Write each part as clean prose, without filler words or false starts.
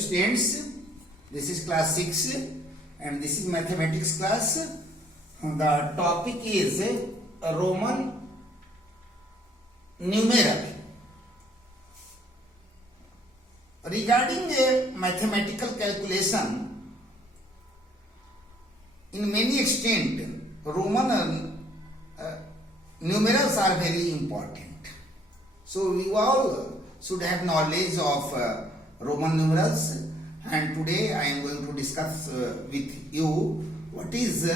students, this is class 6 and this is mathematics class. The topic is Roman numeral. Regarding a mathematical calculation, in many extent Roman numerals are very important. So we all should have knowledge of Roman numerals, and today I am going to discuss with you what is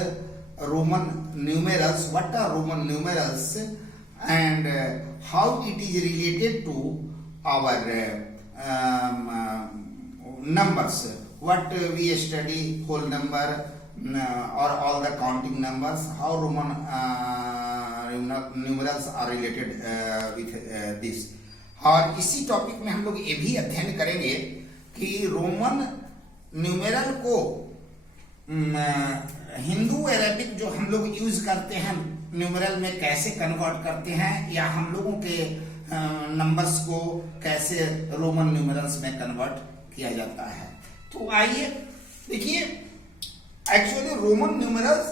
Roman numerals, what are Roman numerals, and how it is related to our numbers. What we study whole number or all the counting numbers, how Roman numerals are related with this. और इसी topic में हम लोग ये भी अध्ययन करेंगे कि रोमन न्यूमेरल को हिंदू अरेबिक जो हम लोग यूज करते हैं न्यूमेरल में कैसे कन्वर्ट करते हैं, या हम लोगों के नंबर्स को कैसे रोमन न्यूमेरल्स में कन्वर्ट किया जाता है। तो आइए देखिए, एक्चुअली रोमन न्यूमेरल्स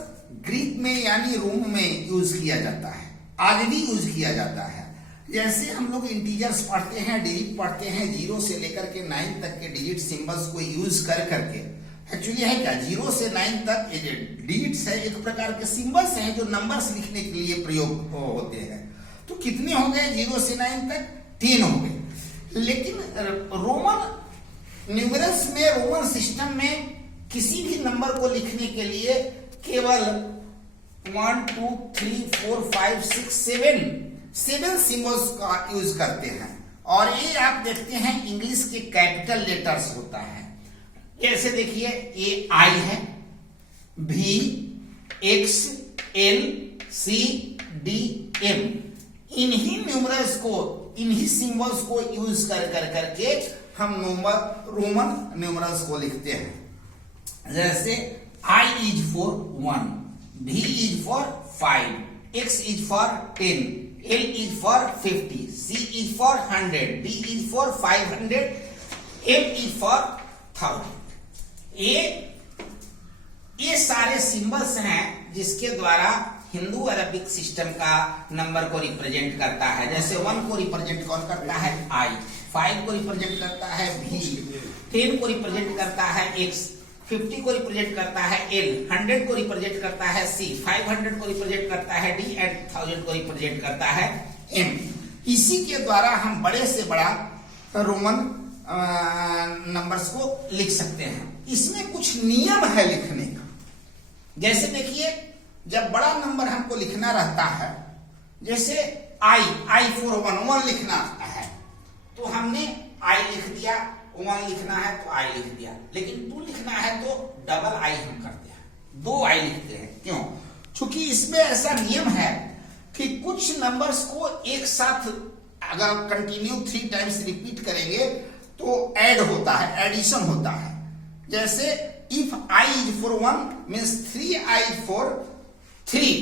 ग्रीक में यानी रोम में यूज किया जाता है, आज भी यूज किया जाता है। जैसे हम लोग इंटीजर्स पढ़ते हैं, डिजिट पढ़ते हैं, 0 से लेकर के 9 तक के डिजिट सिंबल्स को यूज कर करके, एक्चुअली है क्या, 0 से 9 तक डिजिट्स है, एक प्रकार के सिंबल्स हैं जो नंबर्स लिखने के लिए प्रयोग होते हैं। तो कितने हो गए 0 से 9 तक? 3 हो गए। लेकिन रोमन न्यूमेरल्स में, रोमन सिस्टम में किसी भी नंबर को लिखने के लिए केवल 1 2 3 4 5 6 7 सिंबल्स का यूज करते हैं, और ये आप देखते हैं इंग्लिश के कैपिटल लेटर्स होता है। जैसे देखिए, ये आई है, भी, एक्स, एल, सी, डी, एम, इन्हीं न्यूमरल्स को, इन्हीं सिंबल्स को यूज कर करके हम रोमन न्यूमरल्स को लिखते हैं। जैसे आई इज फॉर 1, भी is for 5, x is for 10, L is for 50, C is for 100, D is for 500, M is for 1000। ये सारे सिंबल्स हैं जिसके द्वारा हिंदू अरबिक सिस्टम का नंबर को रिप्रेजेंट करता है। जैसे 1 को रिप्रेजेंट कौन करता है? I, 5 को रिप्रेजेंट करता है V, 10 को रिप्रेजेंट करता है X, 50 को रिप्रेजेंट करता है L, 100 को रिप्रेजेंट करता है C, 500 को रिप्रेजेंट करता है D, एंड 1000 को रिप्रेजेंट करता है M। इसी के द्वारा हम बड़े से बड़ा रोमन नंबर्स को लिख सकते हैं। इसमें कुछ नियम है लिखने का। जैसे देखिए, जब बड़ा नंबर हमको लिखना रहता है, जैसे I for 1 लिखना है, तो हमने I लिख दिया, 1 लिखना है तो I लिख दिया। लेकिन 2 लिखना है तो डबल I हम करते हैं, 2 I लिखते हैं। क्यों? क्योंकि इसमें ऐसा नियम है कि कुछ नंबर्स को एक साथ अगर कंटिन्यू 3 टाइम्स रिपीट करेंगे तो ऐड होता है, एडिशन होता है। जैसे if I is for 1 means 3I for 3,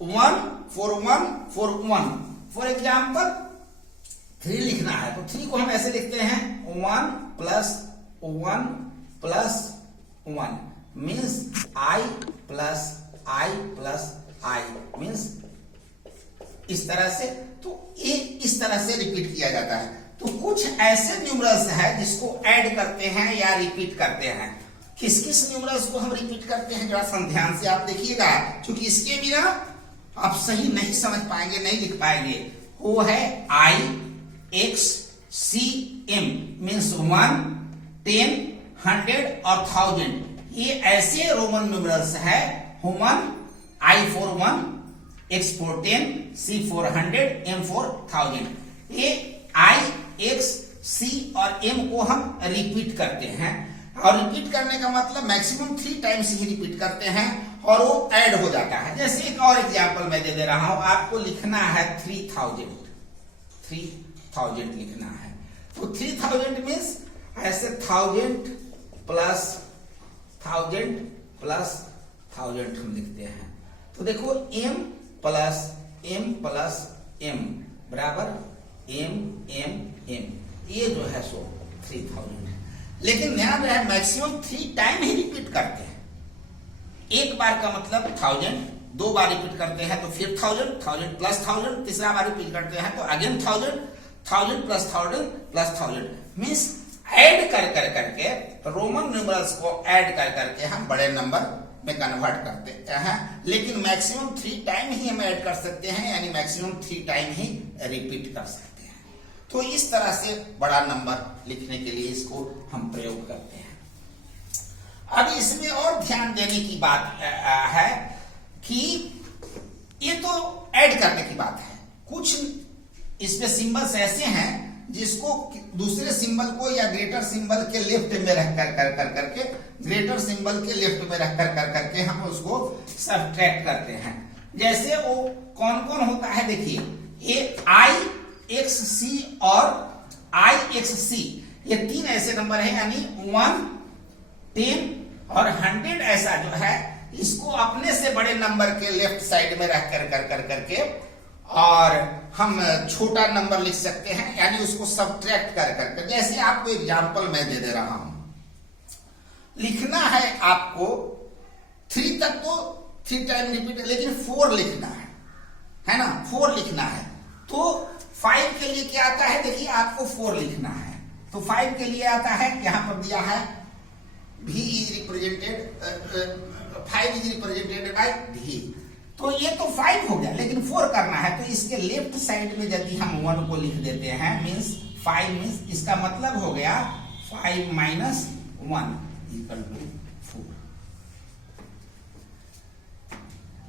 1 for 1 for 1। For example 3 लिखना है तो 3 को हम ऐसे लिखते हैं 1 plus 1 plus 1 means I plus I plus I means इस तरह से। तो ये इस तरह से रिपीट किया जाता है। तो कुछ ऐसे न्यूमरल्स है जिसको ऐड करते हैं या रिपीट करते हैं। किस किस न्यूमरल्स को हम रिपीट करते हैं, जरा ध्यान से आप देखिएगा, क्योंकि इसके बिना आप सही नहीं समझ पाएंगे, नहीं लिख पाएंगे। वो है I, X, C, M means 1, 10, 100 और 1000। ये ऐसे रोमन न्यूमरल्स है। Human I for 1, X for 10, C for 100, M for 1000। ये I, X, C और M को हम रिपीट करते हैं, और रिपीट करने का मतलब मैक्सिमम 3 टाइम्स ही रिपीट करते हैं और वो ऐड हो जाता है। जैसे एक और एग्जांपल मैं दे रहा हूं, आपको लिखना है 3000 लिखना है। तो 3000 मीन्स ऐसे 1000 प्लस 1000 प्लस 1000 हम लिखते हैं। तो देखो m प्लस m बराबर m, ये जो है सो 3000 है। लेकिन ध्यान ध्यान रहे मैक्सिमम 3 टाइम ही रिपीट करते हैं। एक बार का मतलब 1000, 2 बार रिपीट करते हैं तो फिर 1000, 1000 प्लस 1000, तीसरा बार रिपीट करते हैं तो again 1000, 1000 plus 1000 plus 1000, means add कर करके रोमन न्यूमरल्स को ऐड कर करके हम बड़े नंबर में कन्वर्ट करते हैं। लेकिन मैक्सिमम 3 टाइम ही हम ऐड कर सकते हैं, यानी मैक्सिमम 3 टाइम ही रिपीट कर सकते हैं। तो इस तरह से बड़ा नंबर लिखने के लिए इसको हम प्रयोग करते हैं। अब इसमें और ध्यान देने की बात है कि ये तो ऐड करने की बात है, कुछ इसमें सिंबल्स ऐसे हैं जिसको दूसरे सिंबल को या ग्रेटर सिंबल के लेफ्ट में रख कर करके ग्रेटर सिंबल के लेफ्ट में रख कर करके हम उसको सब्ट्रैक्ट करते हैं। जैसे वो कौन कौन होता है, देखिए ये IXC और IXC, ये 3 ऐसे नंबर हैं, यानी 1, 10 और 100 ऐसा जो है इसको अपने से बड़े नंबर के लेफ्ट साइड में रख कर करके और हम छोटा नंबर लिख सकते हैं, यानी उसको सब्ट्रैक्ट कर करके। जैसे आपको एग्जांपल मैं दे रहा हूं, लिखना है आपको 3 तक तो 3 टाइम रिपीट, लेकिन 4 लिखना है ना, 4 लिखना है। तो 5 के लिए क्या आता है, देखिए आपको 4 लिखना है तो 5 के लिए आता है, यहां पर दिया है V is represented, 5 is represented by V। तो ये तो 5 हो गया, लेकिन 4 करना है तो इसके लेफ्ट साइड में यदि हम 1 को लिख देते हैं, मीन्स 5 मीन्स इसका मतलब हो गया 5 माइनस 1 इक्वल टू 4।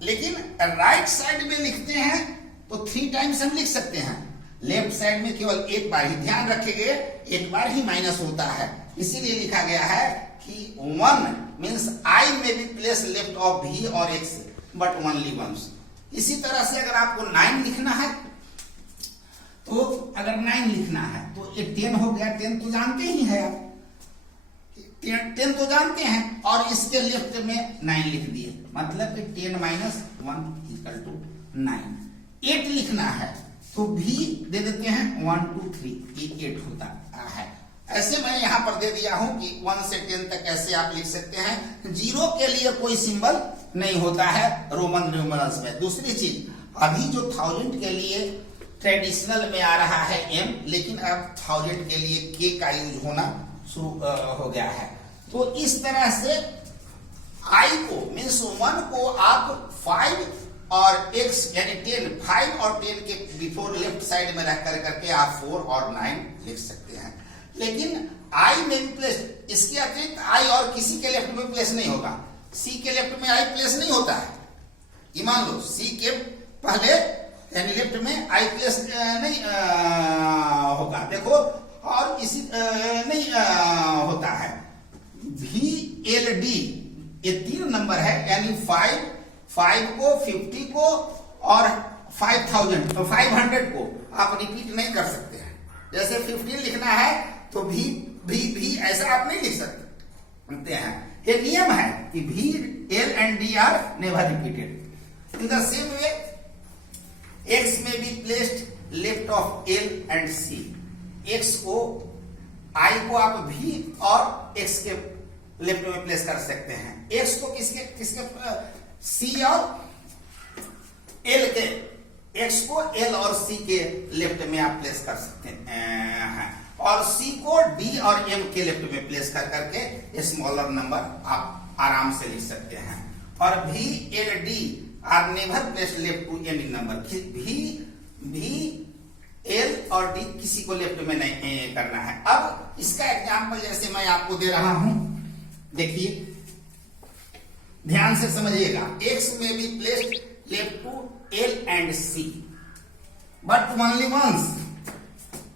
लेकिन राइट साइड में लिखते हैं तो 3 टाइम्स हम लिख सकते हैं, लेफ्ट साइड में केवल एक बार ही, ध्यान रखेंगे एक बार ही माइनस होता है, इसीलिए लिखा गया है कि 1 मीन्स I में be place left of V और X बट ओनली वंस। इसी तरह से अगर आपको 9 लिखना है तो अगर 9 लिखना है तो ये 10 हो गया, 10 तो जानते ही है आप, 10 तो जानते हैं और इसके लेफ्ट में 9 लिख दिए, मतलब कि 10 माइनस 1 इक्वल टू 9। 8 लिखना है तो भी दे देते हैं 1 2 3, ये 8 होता है। ऐसे मैं यहां पर दे दिया हूं कि 1 से 10 तक ऐसे आप लिख सकते हैं। 0 के लिए कोई सिंबल नहीं होता है रोमन न्यूमरल्स में। दूसरी चीज, अभी जो 1000 के लिए ट्रेडिशनल में आ रहा है M, लेकिन अब 1000 के लिए K का यूज होना शुरू हो गया है। तो इस तरह से I को मीन्स 1 को आप 5 और X यानी 10, 5 और 10 के बिफोर लेफ्ट साइड में रख कर करके आप 4 और 9 लिख सकते हैं। लेकिन I में भी प्लेस, इसके अतिरिक्त I और किसी के लेफ्ट में प्लेस नहीं होगा। C के लेफ्ट में I प्लेस नहीं होता है, ये मान लो C के पहले यानी लेफ्ट में I प्लेस नहीं होगा, देखो, और इसी नहीं होता है। VLD ये 3 नंबर है, यानी 5 को 50 को और 500 को आप रिपीट नहीं कर सकते हैं। जैसे 15 लिखना है तो भी ऐसा आप नहीं लिख सकते हैं। ये नियम है कि V, L and D are never repeated। In the same way, X may be placed left of L and C। X को I को आप V और X के लेफ्ट में प्लेस कर सकते हैं। X को किसके C और L के, X को L और C के लेफ्ट में आप प्लेस कर सकते हैं, और C को D और M के लेफ्ट में प्लेस कर करके स्मॉलर नंबर आप आराम से लिख सकते हैं। और V, L, D are never place left to any number. V, L और D किसी को लेफ्ट में नहीं करना है। अब इसका एग्जाम्पल जैसे मैं आपको दे रहा हूं, देखिए ध्यान से समझिएगा। X में be placed left to L and C but only once.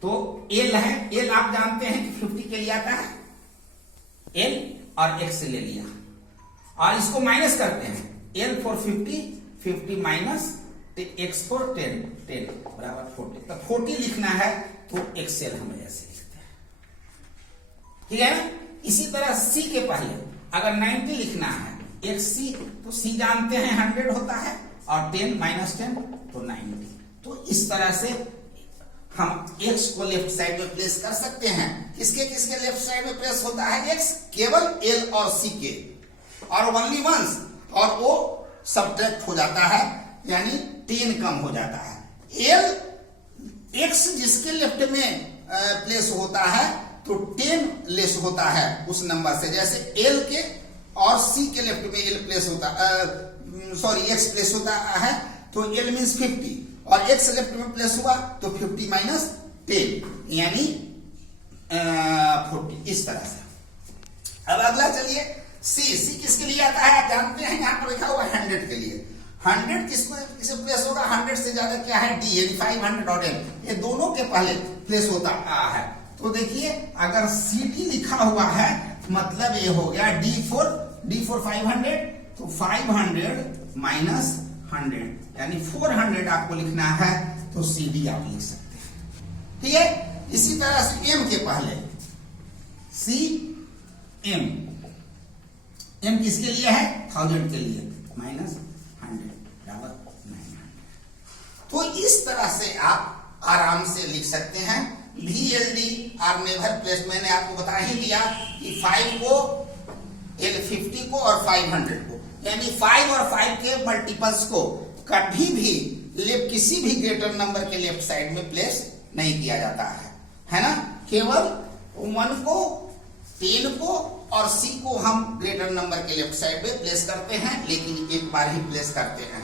तो L है, L आप जानते हैं कि 50 के लिए आता है, L और X ले लिया और इसको माइनस करते हैं। L for 50 minus X for 10 बराबर 40। तो 40 लिखना है तो XL हम ऐसे लिखते हैं, ठीक है ना। इसी तरह C के पहले अगर 90 लिखना है XC, तो C जानते हैं 100 होता है और 10 माइनस 10 तो 90। तो इस तरह से हम x को लेफ्ट साइड में प्लेस कर सकते हैं। किसके किसके लेफ्ट साइड में प्लेस होता है x? केवल l और c के, और ओनली वंस, और वो सब्ट्रैक्ट हो जाता है, यानी 10 कम हो जाता है। l x जिसके लेफ्ट में प्लेस होता है तो 10 लेस होता है उस नंबर से। जैसे l के और c के लेफ्ट में l प्लेस होता x प्लेस होता है तो l मीन्स 50, और x लेफ्ट में प्लेस हुआ तो 50 माइनस 10 यानी 40, इस तरह से। अब अगला चलिए c किसके लिए आता है? आप जानते हैं यहाँ पर लिखा हुआ है 100 के लिए। 100 किसे प्लेस होगा? 100 से ज्यादा क्या है? d, यानी 500 और m, ये दोनों के पहले प्लेस होता है। तो देखिए अगर CD लिखा हुआ है मतलब ये हो गया D for 500, तो 500 माइनस 100 यानी 400 आपको लिखना है, तो CD आप लिख सकते हैं। ठीक है, इसी तरह से M के पहले M किसके लिए है? 1000 के लिए, माइनस 100 बराबर 900। तो इस तरह से आप आराम से लिख सकते हैं। VLD और नेवर प्लेस मैंने आपको बता ही दिया कि 5 को, L50 को और 500 को, यानी 5 और 5 के मल्टीपल्स को कभी भी किसी भी ग्रेटर नंबर के लेफ्ट साइड में प्लेस नहीं किया जाता है ना। केवल 1 को, 10 को और C को हम ग्रेटर नंबर के लेफ्ट साइड में प्लेस करते हैं, लेकिन एक बार ही प्लेस करते हैं।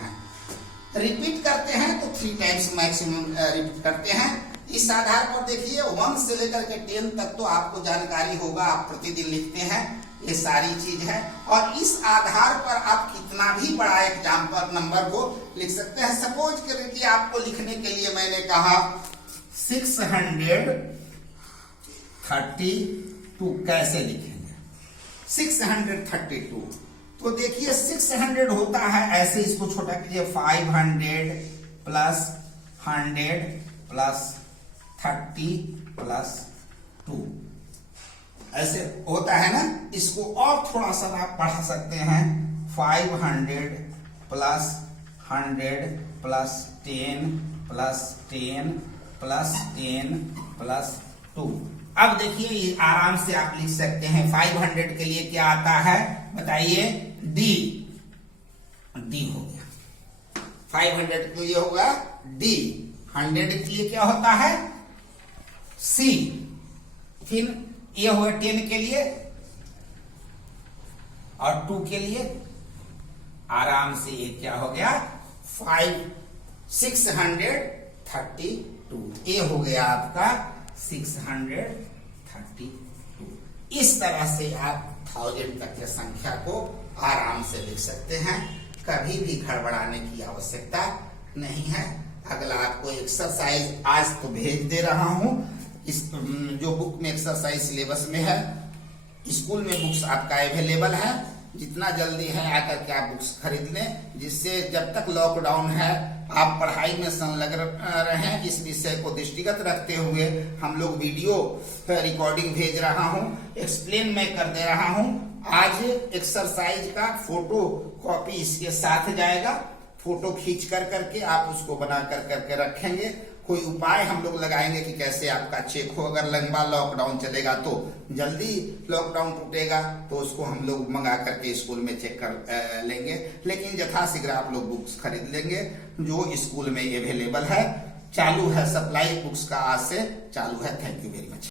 रिपीट करते हैं तो 3 टाइम्स मैक्सिमम रिपीट करते हैं। इस आधार पर देखिए 1 से लेकर के 10 तक तो आपको जानकारी होगा, आप प्रतिदिन लिखते हैं, ये सारी चीज है। और इस आधार पर आप कितना भी बड़ा एग्जाम्पल नंबर को लिख सकते हैं। सपोज करें कि आपको लिखने के लिए मैंने कहा 632, कैसे लिखेंगे 632? तो देखिए 600 होता है, ऐसे इसको छोटा कीजिए, 500 प्लस 100 प्लस 30 प्लस 2, ऐसे होता है ना। इसको और थोड़ा सा आप बढ़ा सकते हैं, 500 plus 100 plus 10 plus 10 plus 10 plus 2। अब देखिए आराम से आप लिख सकते हैं। 500 के लिए क्या आता है बताइए? D हो गया, 500 के लिए होगा D। 100 के लिए क्या होता है? C। फिर ये हो गया 10 के लिए, और 2 के लिए आराम से ये क्या हो गया? 632। ये हो गया आपका 632। इस तरह से आप 1000 तक की संख्या को आराम से लिख सकते हैं, कभी भी गड़बड़ाने की आवश्यकता नहीं है। अगला आपको एक्सरसाइज आज तो भेज दे रहा हूं, इस जो बुक में एक्सरसाइज सिलेबस में है, स्कूल में बुक्स आपका अवेलेबल है। जितना जल्दी है आकर के आप बुक्स खरीद लें, जिससे जब तक लॉकडाउन है आप पढ़ाई में संलग्न रहें। इस विषय को दृष्टिगत रखते हुए हम लोग वीडियो रिकॉर्डिंग भेज रहा हूं, एक्सप्लेन मैं कर दे रहा हूं। आज एक्सरसाइज का फोटो कॉपी इसके साथ जाएगा, फोटो खींच कर करके आप उसको बना कर करके रखेंगे। कोई उपाय हम लोग लगाएंगे कि कैसे आपका चेक हो। अगर लंबा लॉकडाउन चलेगा तो जल्दी लॉकडाउन टूटेगा तो उसको हम लोग मंगा करके स्कूल में चेक कर लेंगे, लेकिन यथाशीघ्र आप लोग बुक्स खरीद लेंगे जो स्कूल में अवेलेबल है। चालू है सप्लाई बुक्स का, आज से चालू है। Thank you very much.